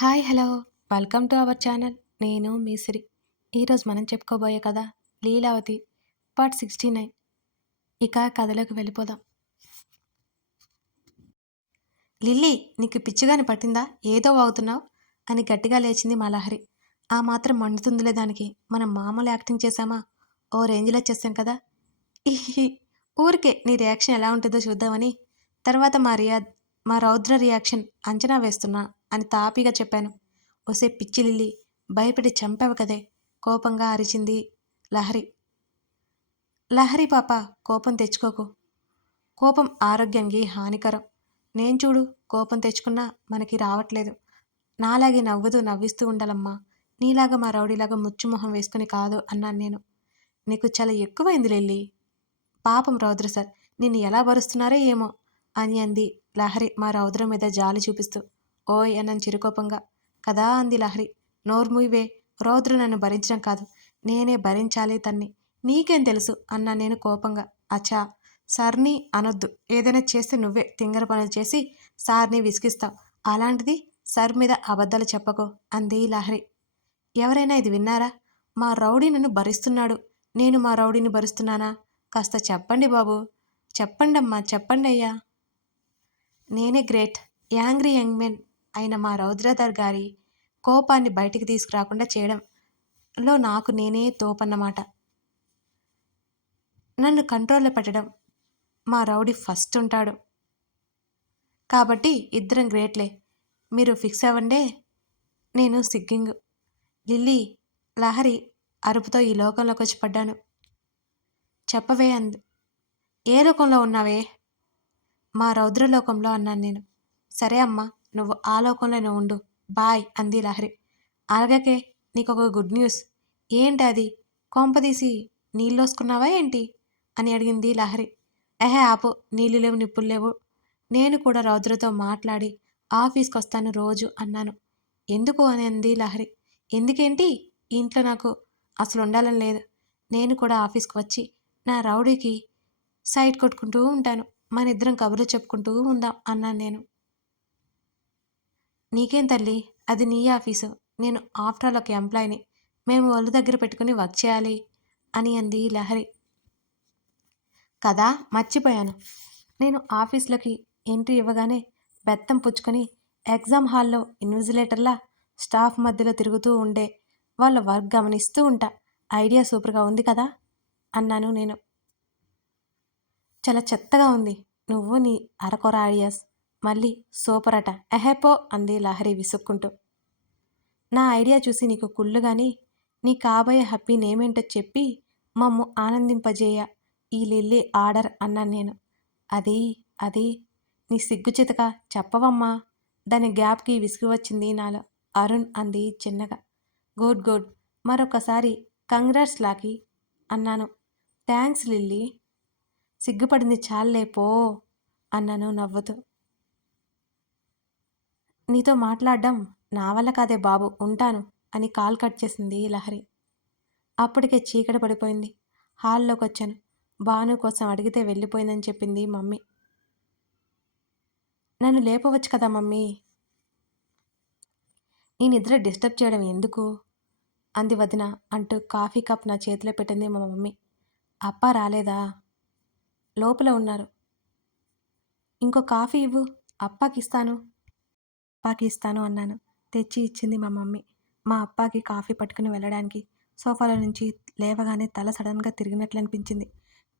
Hi hello. Welcome to our channel. నేను మీసిరి ఈరోజు మనం చెప్పుకోబోయే కథ లీలావతి పార్ట్ సిక్స్టీ నైన్. ఇక కథలోకి వెళ్ళిపోదాం. లిల్లీ నీకు పిచ్చిగాని పట్టిందా? ఏదో వాగుతున్నావు? అని గట్టిగా లేచింది మలహరి. ఆ మాత్రం మండుతుందిలే దానికి. మనం మామూలు యాక్టింగ్ చేశామా? ఓ రేంజ్లో చేసాం కదా. ఊరికే నీ రియాక్షన్ ఎలా ఉంటుందో చూద్దామని. తర్వాత మా రియాద్ మా రౌద్ర రియాక్షన్ అంచనా వేస్తున్నా అని తాపీగా చెప్పాను. ఒసే పిచ్చిలిల్లి భయపడి చంపావు కదే కోపంగా అరిచింది లహరి. లహరి పాప కోపం తెచ్చుకోకు. కోపం ఆరోగ్యానికి హానికరం. నేను చూడు కోపం తెచ్చుకున్నా మనకి రావట్లేదు. నాలాగే నవ్వుతూ నవ్విస్తూ ఉండాలమ్మా. నీలాగా మా రౌడీలాగా ముచ్చుమొహం వేసుకుని కాదు అన్నాను నేను. నీకు చాలా ఎక్కువైంది లెల్లి. పాపం రౌద్ర సార్ నిన్ను ఎలా భరుస్తున్నారో ఏమో. అని అంది లహరి. మా రౌద్రం మీద జాలి చూపిస్తూ. ఓయ్ అన్నాను చిరుకోపంగా. కదా అంది లహరి. నోర్ముయివే రౌద్ర నన్ను భరించడం కాదు. నేనే భరించాలి తన్ని. నీకేం తెలుసు? అన్నా నేను కోపంగా. అచ్చా. సార్ని అనొద్దు. ఏదైనా చేస్తే నువ్వే తింగర పనులు చేసి సార్ని విసిగిస్తావు. అలాంటిది సార్ మీద అబద్ధాలు చెప్పకు అంది లహరి. ఎవరైనా ఇది విన్నారా? మా రౌడీ నన్ను భరిస్తున్నాడు. నేను మా రౌడీని భరిస్తున్నానా? కాస్త చెప్పండి బాబు. చెప్పండమ్మా చెప్పండి అయ్యా నేనే గ్రేట్. యాంగ్రీ యంగ్ మెన్ అయిన మా రౌద్రధర్ గారి కోపాన్ని బయటికి తీసుకురాకుండా చేయడంలో నాకు నేనే తోపన్నమాట. నన్ను కంట్రోల్లో పెట్టడం మా రౌడీ ఫస్ట్ ఉంటాడు. కాబట్టి ఇద్దరం గ్రేట్లే. మీరు ఫిక్స్ అవ్వండే. నేను సిగ్గింగ్. లిల్లీ లహరి అరుపుతో ఈ లోకంలోకి వచ్చి పడ్డాను. చెప్పవే అంది. ఏ లోకంలో ఉన్నావే? మా రౌద్రలోకంలో అన్నాను నేను. సరే అమ్మా నువ్వు ఆ లోకంలోనే ఉండు. బాయ్ అంది లహరి. అలాగే నీకు ఒక గుడ్ న్యూస్. ఏంటి అది? కొంపదీసి నీళ్ళోసుకున్నావా ఏంటి? అని అడిగింది లహరి. ఎహే ఆపు నీళ్ళు లేవు నిప్పులు లేవు. నేను కూడా రౌద్రతో మాట్లాడి ఆఫీస్కి వస్తాను రోజు అన్నాను. ఎందుకు అని అంది లహరి. ఎందుకేంటి? ఇంట్లో నాకు అసలు ఉండాలని లేదు. నేను కూడా ఆఫీస్కి వచ్చి నా రౌడీకి సైట్ కొట్టుకుంటూ ఉంటాను. మన ఇద్దరం కబుర్లు చెప్పుకుంటూ ఉందాం అన్నాను నేను. నీకేం తల్లి? అది నీ ఆఫీసు. నేను ఆఫ్టర్ ఆల్ ఒక ఎంప్లాయీని. మేము ఒళ్ళు దగ్గర పెట్టుకుని వర్క్ చేయాలి అని అంది లహరి. కదా మర్చిపోయాను. నేను ఆఫీస్లోకి ఎంట్రీ ఇవ్వగానే బెత్తం పుచ్చుకొని ఎగ్జామ్ హాల్లో ఇన్విజిలేటర్లా స్టాఫ్ మధ్యలో తిరుగుతూ ఉండే వాళ్ళ వర్క్ గమనిస్తూ ఉంటా. ఐడియా సూపర్గా ఉంది కదా అన్నాను నేను. చాలా చెత్తగా ఉంది. నువ్వు నీ అరకొర ఐడియాస్ మళ్ళీ సూపర్ అట ఎహెపో అంది లహరి విసుక్కుంటూ. నా ఐడియా చూసి నీకు కుళ్ళు కానీ నీ కాబోయే హ్యాపీ నేమేంటో చెప్పి మమ్ము ఆనందింపజేయ. ఈ లిల్లీ ఆర్డర్ అన్నాను నేను. అది అది నీ సిగ్గుచితక చెప్పవమ్మా. దాని గ్యాప్కి విసుగు వచ్చింది నాలో. అరుణ్ అంది చిన్నగా. Good good. మరొకసారి కంగ్రాట్స్ లాకి అన్నాను. Thanks Lily. సిగ్గుపడింది చాలే పో అన్నాను నవ్వుతూ. నీతో మాట్లాడడం నా వల్ల కాదే బాబు ఉంటాను అని కాల్ కట్ చేసింది లహరి. అప్పటికే చీకటి పడిపోయింది. హాల్లోకి వచ్చాను భాను కోసం అడిగితే వెళ్ళిపోయిందని చెప్పింది మమ్మీ. నన్ను లేపవచ్చు కదా మమ్మీ? నీ నిద్ర డిస్టర్బ్ చేయడం ఎందుకు? అంది వదిన అంటూ కాఫీ కప్ నా చేతిలో పెట్టింది మా మమ్మీ. అప్ప రాలేదా? లోపల ఉన్నారు. ఇంకో కాఫీ ఇవ్వు అప్పాకి ఇస్తాను అప్పాకి ఇస్తాను అన్నాను. తెచ్చి ఇచ్చింది మా మమ్మీ. మా అప్పాకి కాఫీ పట్టుకుని వెళ్ళడానికి సోఫాలో నుంచి లేవగానే తల సడన్గా తిరిగినట్లు అనిపించింది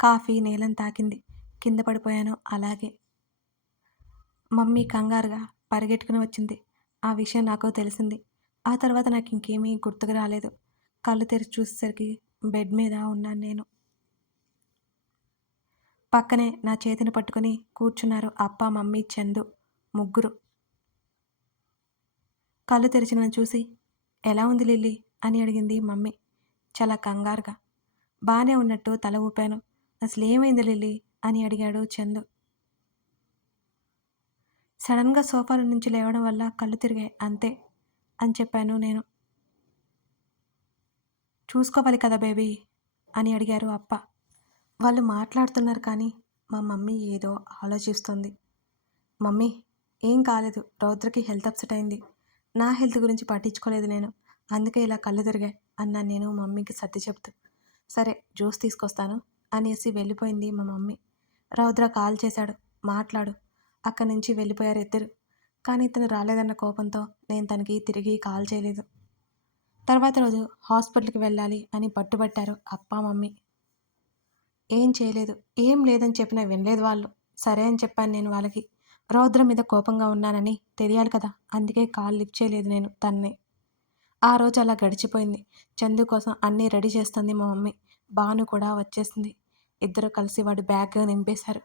కాఫీ నేలను తాకింది. కింద పడిపోయాను అలాగే. మమ్మీ కంగారుగా పరిగెట్టుకుని వచ్చింది. ఆ విషయం నాకు తెలిసింది. ఆ తర్వాత నాకు ఇంకేమీ గుర్తుకు రాలేదు. కళ్ళు తెరిచి చూసేసరికి బెడ్ మీద ఉన్నాను నేను. పక్కనే నా చేతిని పట్టుకుని కూర్చున్నారు అప్ప మమ్మీ చందు ముగ్గురు. కళ్ళు తెరిచిన చూసి ఎలా ఉంది లిల్లీ? అని అడిగింది మమ్మీ చాలా కంగారుగా. బాగానే ఉన్నట్టు తల ఊపాను. అసలు ఏమైంది లిల్లీ? అని అడిగాడు చందు. సడన్గా సోఫాల నుంచి లేవడం వల్ల కళ్ళు తిరిగాయి. అంతే అని చెప్పాను నేను. చూసుకోవాలి కదా బేబీ అని అడిగారు అప్ప. వాళ్ళు మాట్లాడుతున్నారు కానీ మా మమ్మీ ఏదో ఆలోచిస్తుంది. మమ్మీ ఏం కాలేదు. రౌద్రకి హెల్త్ అప్సెట్ అయింది. నా హెల్త్ గురించి పట్టించుకోలేదు నేను. అందుకే ఇలా కళ్ళు తిరిగాయి అన్నా నేను మమ్మీకి సర్ది చెప్తూ సరే జ్యూస్ తీసుకొస్తాను అనేసి వెళ్ళిపోయింది మా మమ్మీ. రౌద్ర కాల్ చేశాడు మాట్లాడు. అక్కడి నుంచి వెళ్ళిపోయారు ఇద్దరు. కానీ ఇతను రాలేదన్న కోపంతో నేను తనకి తిరిగి కాల్ చేయలేదు. తర్వాత రోజు హాస్పిటల్కి వెళ్ళాలి అని పట్టుబట్టారు అప్ప మమ్మీ. ఏం చేయలేదు. ఏం లేదని చెప్పినా వినలేదు వాళ్ళు. సరే అని చెప్పాను నేను వాళ్ళకి. రౌద్ర మీద కోపంగా ఉన్నానని తెలియాలి కదా. అందుకే కాల్ లిఫ్ట్ చేయలేదు నేను తన్నే. ఆ రోజు అలా గడిచిపోయింది. చందు కోసం అన్నీ రెడీ చేస్తుంది మా మమ్మీ. బాను కూడా వచ్చేసింది. ఇద్దరు కలిసి వాడి బ్యాగ్ నింపేశారు.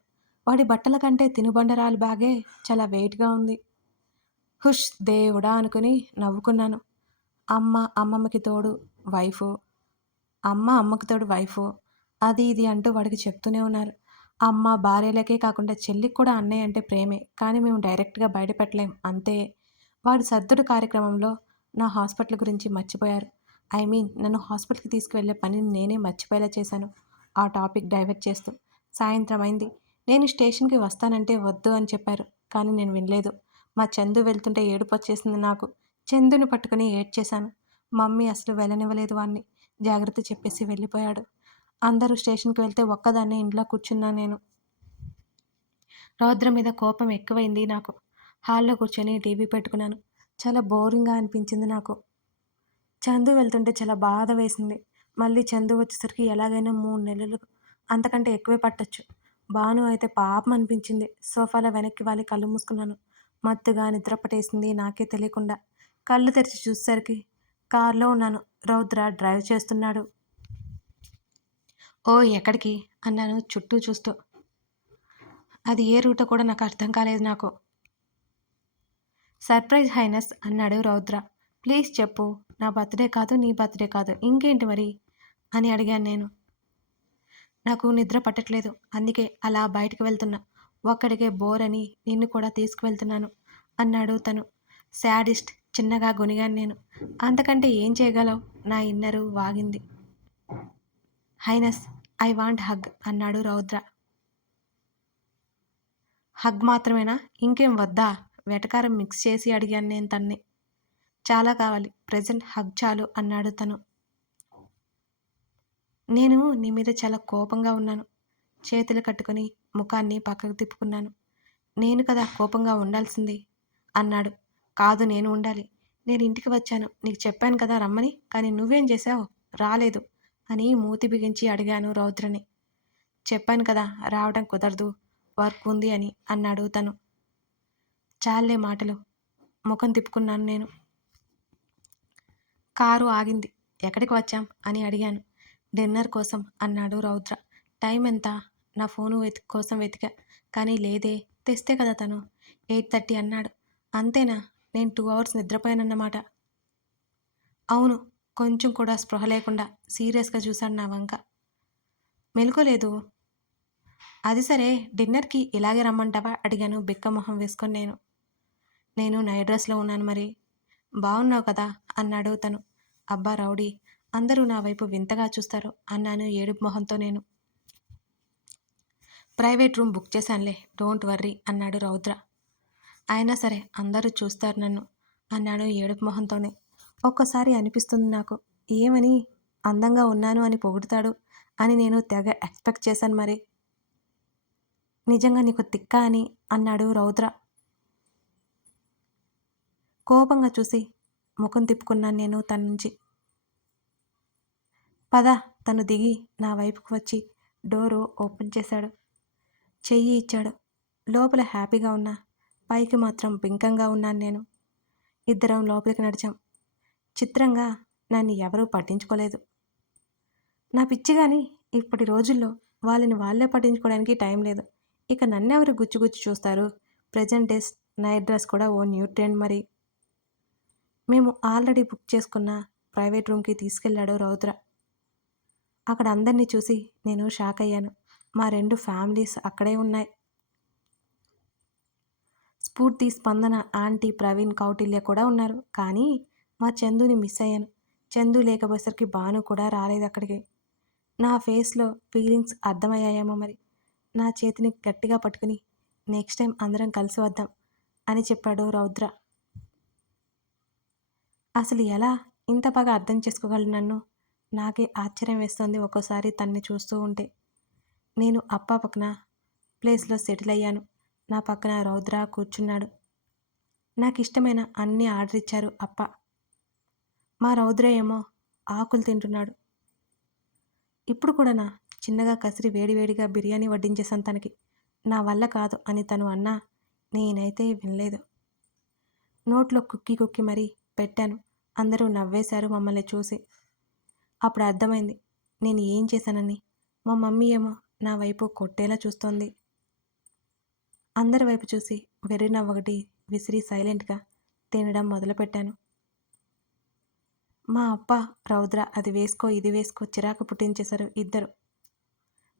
వాడి బట్టల కంటే తినుబండరాలు బ్యాగే చాలా వెయిట్గా ఉంది. హుష్ దేవుడా అనుకుని నవ్వుకున్నాను. అమ్మ అమ్మమ్మకి తోడు వైఫ్. అమ్మ అమ్మకి తోడు వైఫ్. అది ఇది అంటూ వాడికి చెప్తూనే ఉన్నారు. అమ్మ భార్యలకే కాకుండా చెల్లికి కూడా అన్నయ్య అంటే ప్రేమే. కానీ మేము డైరెక్ట్గా బయటపెట్టలేం అంతే. వాడి సర్దుడు కార్యక్రమంలో నా హాస్పిటల్ గురించి మర్చిపోయారు. ఐ మీన్ నన్ను హాస్పిటల్కి తీసుకువెళ్ళే పనిని నేనే మర్చిపోయేలా చేశాను. ఆ టాపిక్ డైవర్ట్ చేస్తూ. సాయంత్రం అయింది. నేను స్టేషన్కి వస్తానంటే వద్దు అని చెప్పారు. కానీ నేను వినలేదు. మా చందు వెళ్తుంటే ఏడుపు వచ్చేసింది నాకు. చందుని పట్టుకుని ఏడ్చేశాను. మమ్మీ అసలు వెళ్ళనివ్వలేదు వాడిని జాగ్రత్త చెప్పేసి వెళ్ళిపోయాడు. అందరూ స్టేషన్కి వెళ్తే ఒక్కదాన్నే ఇంట్లో కూర్చున్నా నేను. రౌద్ర మీద కోపం ఎక్కువైంది నాకు. హాల్లో కూర్చొని టీవీ పెట్టుకున్నాను. చాలా బోరింగ్గా అనిపించింది నాకు. చందు వెళ్తుంటే చాలా బాధ వేసింది. మళ్ళీ చందు వచ్చేసరికి ఎలాగైనా మూడు నెలలు అంతకంటే ఎక్కువే పట్టచ్చు. భాను అయితే పాపం అనిపించింది. సోఫాలో వెనక్కి వాలి కళ్ళు మూసుకున్నాను. మత్తుగా నిద్ర పట్టేసింది నాకే తెలియకుండా. కళ్ళు తెరిచి చూసేసరికి కారులో ఉన్నాను. రౌద్ర డ్రైవ్ చేస్తున్నాడు. ఓ ఎక్కడికి? అన్నాను చుట్టూ చూస్తూ. అది ఏ రూటో కూడా నాకు అర్థం కాలేదు నాకు. సర్ప్రైజ్ హైనస్ అన్నాడు రౌద్ర. ప్లీజ్ చెప్పు నా బర్త్డే కాదు నీ బర్త్డే కాదు ఇంకేంటి మరి? అని అడిగాను నేను. నాకు నిద్ర పట్టట్లేదు అందుకే అలా బయటకు వెళ్తున్నా. ఒక్కడికే బోర్ అని నిన్ను కూడా తీసుకువెళ్తున్నాను అన్నాడు తను. శాడిస్ట్ చిన్నగా గొనిగాను నేను. అంతకంటే ఏం చేయగలవు? నా ఇన్నరు వాగింది. హైనస్ ఐ వాంట్ హగ్ అన్నాడు రౌద్ర. హగ్ మాత్రమేనా? ఇంకేం వద్దా? వెటకారం మిక్స్ చేసి అడిగాను నేను తన్ని. చాలా కావాలి ప్రజెంట్ హగ్ చాలు అన్నాడు తను. నేను నీ మీద చాలా కోపంగా ఉన్నాను. చేతులు కట్టుకొని ముఖాన్ని పక్కకు తిప్పుకున్నాను. నేను కదా కోపంగా ఉండాల్సింది అన్నాడు. కాదు నేను ఉండాలి. నేను ఇంటికి వచ్చాను. నీకు చెప్పాను కదా రమ్మని కానీ నువ్వేం చేశావు? రాలేదు. అని మూతి బిగించి అడిగాను రౌద్రని. చెప్పాను కదా రావడం కుదరదు వర్క్ ఉంది అని అన్నాడు తను. చాలే మాటలు ముఖం తిప్పుకున్నాను నేను. కారు ఆగింది ఎక్కడికి వచ్చాం అని అడిగాను. డిన్నర్ కోసం అన్నాడు రౌద్ర. టైం ఎంత? నా ఫోను వెతి కోసం వెతికా కానీ లేదే తెస్తే కదా తను. ఎయిట్ థర్టీ అన్నాడు. అంతేనా? నేను టూ అవర్స్ నిద్రపోయానన్నమాట. అవును కొంచెం కూడా స్పృహ లేకుండా సీరియస్గా చూశాడు నా వంక. మెలుకోలేదు అది సరే డిన్నర్కి ఇలాగే రమ్మంటావా? అడిగాను బిక్క మొహం వేసుకొని నేను. నేను నైట్ డ్రెస్లో ఉన్నాను మరి. బాగున్నావు కదా? అన్నాడు తను. అబ్బా రౌడీ అందరూ నా వైపు వింతగా చూస్తారు అన్నాను ఏడుపు మొహంతో నేను. ప్రైవేట్ రూమ్ బుక్ చేశానులే డోంట్ వర్రీ అన్నాడు రౌద్ర. అయినా సరే అందరూ చూస్తారు నన్ను అన్నాడు ఏడుపు మొహంతోనే. ఒక్కసారి అనిపిస్తుంది నాకు. ఏమని? అందంగా ఉన్నాను అని పొగుడుతాడు అని నేను తెగ ఎక్స్పెక్ట్ చేశాను మరి. నిజంగా నీకు తిక్క అని అన్నాడు రౌద్ర. కోపంగా చూసి ముఖం తిప్పుకున్నాను నేను తన నుంచి. పద తను దిగి నా వైపుకు వచ్చి డోరు ఓపెన్ చేశాడు. చెయ్యి ఇచ్చాడు. లోపల హ్యాపీగా ఉన్నా పైకి మాత్రం బింకంగా ఉన్నాను నేను. ఇద్దరం లోపలికి నడిచాం. చిత్రంగా నన్ను ఎవరూ పట్టించుకోలేదు. నా పిచ్చి కానీ ఇప్పటి రోజుల్లో వాళ్ళని వాళ్ళే పట్టించుకోవడానికి టైం లేదు. ఇక నన్నెవరు గుచ్చి గుచ్చి చూస్తారు? ప్రజెంట్ డేస్ నైట్ డ్రెస్ కూడా ఓ న్యూ ట్రెండ్ మరి. మేము ఆల్రెడీ బుక్ చేసుకున్న ప్రైవేట్ రూమ్కి తీసుకెళ్ళాడు రౌద్ర. అక్కడ అందరినీ చూసి నేను షాక్ అయ్యాను. మా రెండు ఫ్యామిలీస్ అక్కడే ఉన్నాయి. స్ఫూర్తి స్పందన ఆంటీ ప్రవీణ్ కౌటిల్య కూడా ఉన్నారు. కానీ మా చందుని మిస్ అయ్యాను. చందు లేకపోయేసరికి భాను కూడా రాలేదు అక్కడికి. నా ఫేస్లో ఫీలింగ్స్ అర్థమయ్యాయేమో మరి. నా చేతిని గట్టిగా పట్టుకుని నెక్స్ట్ టైం అందరం కలిసి వద్దాం అని చెప్పాడు రౌద్ర. అసలు ఎలా? ఇంత బాగా అర్థం చేసుకోగలను నన్ను. నాకే ఆశ్చర్యం వేస్తుంది ఒక్కోసారి తన్ని చూస్తూ ఉంటే. నేను అప్ప పక్కన ప్లేస్లో సెటిల్ అయ్యాను. నా పక్కన రౌద్ర కూర్చున్నాడు. నాకు ఇష్టమైన అన్ని ఆర్డర్ ఇచ్చారు అప్ప. మా రౌద్ర ఏమో ఆకులు తింటున్నాడు. ఇప్పుడు కూడా నా చిన్నగా కసిరి వేడివేడిగా బిర్యానీ వడ్డించేసాను తనకి. నా వల్ల కాదు అని తను అన్నా నేనైతే వినలేదు. నోట్లో కుక్కి కుక్కి మరీ పెట్టాను. అందరూ నవ్వేశారు మమ్మల్ని చూసి. అప్పుడు అర్థమైంది నేను ఏం చేశానని. మా మమ్మీ ఏమో నా వైపు కొట్టేలా చూస్తోంది. అందరి వైపు చూసి వెర్రి ఒకటి విసిరి సైలెంట్గా తినడం మొదలుపెట్టాను. మా అప్ప రౌద్ర అది వేసుకో ఇది వేసుకో చిరాకు పుట్టించేశారు ఇద్దరు.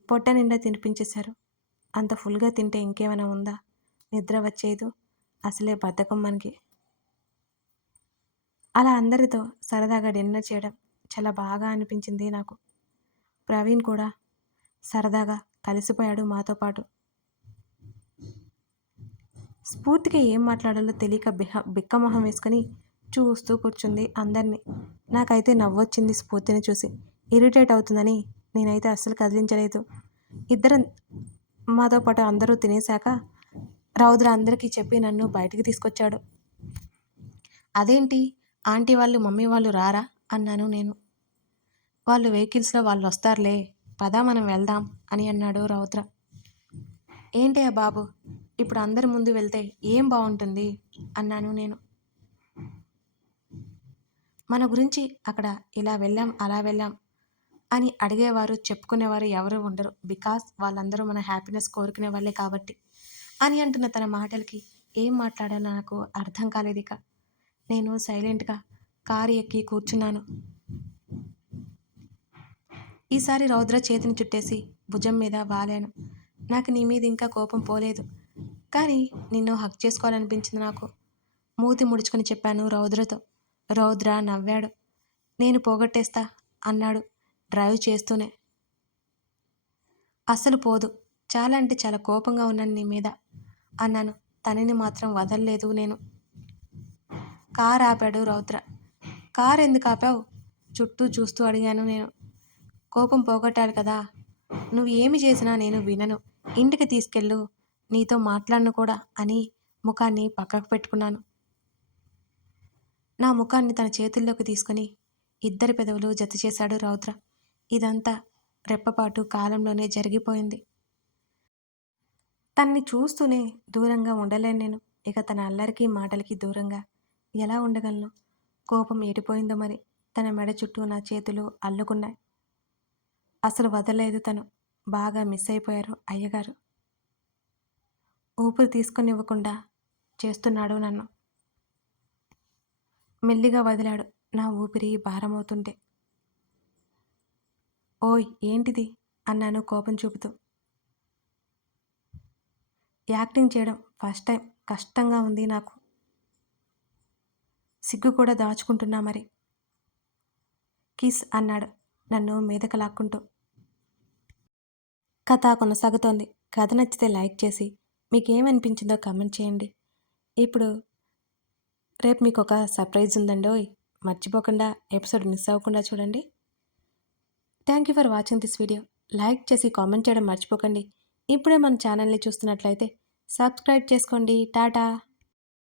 పొట్ట నిండా తినిపించేశారు. అంత ఫుల్గా తింటే ఇంకేమైనా ఉందా? నిద్ర వచ్చేదు. అసలే బద్ధకం మనకి. అలా అందరితో సరదాగా డిన్నర్ చేయడం చాలా బాగా అనిపించింది నాకు. ప్రవీణ్ కూడా సరదాగా కలిసిపోయాడు మాతో పాటు. స్ఫూర్తిగా ఏం మాట్లాడాలో తెలియక బిహ బిక్కమొహం వేసుకొని చూస్తూ కూర్చుంది అందరినీ. నాకైతే నవ్వొచ్చింది స్ఫూర్తిని చూసి. ఇరిటేట్ అవుతుందని నేనైతే అస్సలు కదిలించలేదు. ఇద్దరు మాతో పాటు అందరూ తినేశాక రౌద్ర అందరికీ చెప్పి నన్ను బయటికి తీసుకొచ్చాడు. అదేంటి? ఆంటీ వాళ్ళు మమ్మీ వాళ్ళు రారా? అన్నాను నేను. వాళ్ళు వెహికల్స్లో వాళ్ళు వస్తారులే. పదా మనం వెళ్దాం అని అన్నాడు రౌద్ర. ఏంటయ్యా బాబు ఇప్పుడు అందరి ముందు వెళ్తే ఏం బాగుంటుంది అన్నాను నేను. మన గురించి అక్కడ ఇలా వెళ్ళాం అలా వెళ్ళాం అని అడిగేవారు చెప్పుకునేవారు ఎవరు ఉండరు. బికాస్ వాళ్ళందరూ మన హ్యాపీనెస్ కోరుకునే వాళ్ళే కాబట్టి. అని అంటున్న తన మాటలకి ఏం మాట్లాడాలో నాకు అర్థం కాలేదు ఇక. నేను సైలెంట్గా కారు ఎక్కి కూర్చున్నాను. ఈసారి రౌద్ర చేతిని చుట్టేసి భుజం మీద వాలాను. నాకు నీ మీద ఇంకా కోపం పోలేదు. కానీ నిన్ను హక్ చేసుకోవాలనిపించింది నాకు. మూతి ముడుచుకొని చెప్పాను రౌద్రతో. రౌద్ర నవ్వాడు. నేను పోగొట్టేస్తా అన్నాడు డ్రైవ్ చేస్తూనే. అస్సలు పోదు. చాలా అంటే చాలా కోపంగా ఉన్నాను నీ మీద అన్నాను. తనని మాత్రం వదలలేదు నేను. కార్ ఆపాడు రౌద్ర. కార్ ఎందుకు ఆపావు? చుట్టూ చూస్తూ అడిగాను నేను. కోపం పోగొట్టాలి కదా. నువ్వు ఏమి చేసినా నేను వినను. ఇంటికి తీసుకెళ్ళు. నీతో మాట్లాడను కూడా అని ముఖాన్ని పక్కకు పెట్టుకున్నాను. నా ముఖాన్ని తన చేతుల్లోకి తీసుకొని ఇద్దరి పెదవులు జత చేశాడు రౌద్ర. ఇదంతా రెప్పపాటు కాలంలోనే జరిగిపోయింది. తన్ని చూస్తూనే దూరంగా ఉండలేను నేను. ఇక తన అల్లరికి మాటలకి దూరంగా ఎలా ఉండగలను? కోపం ఏడిపోయిందో మరి. తన మెడ చుట్టూ నా చేతులు అల్లుకున్నాయి. అసలు వదలలేదు తను. బాగా మిస్ అయిపోయారు అయ్యగారు. ఊపిరి తీసుకొనివ్వకుండా చేస్తున్నాడు నన్ను. మెల్లిగా వదిలాడు. నా ఊపిరి భారమవుతుంటే. ఓయ్ ఏంటిది? అన్నాను కోపం చూపుతూ. యాక్టింగ్ చేయడం ఫస్ట్ టైం. కష్టంగా ఉంది నాకు. సిగ్గు కూడా దాచుకుంటున్నా మరి. కిస్ అన్నాడు నన్ను మీదకు లాక్కుంటూ. కథ కొనసాగుతోంది. కథ నచ్చితే లైక్ చేసి మీకు ఏమనిపించిందో కమెంట్ చేయండి. ఇప్పుడు రేపు మీకు ఒక సర్ప్రైజ్ ఉందండి మర్చిపోకుండా ఎపిసోడ్ మిస్ అవ్వకుండా చూడండి. Thank you for watching this video like చేసి కామెంట్ చేయడం మర్చిపోకండి. ఇప్పుడే మన ఛానల్ని చూస్తున్నట్లయితే సబ్స్క్రైబ్ చేసుకోండి. టాటా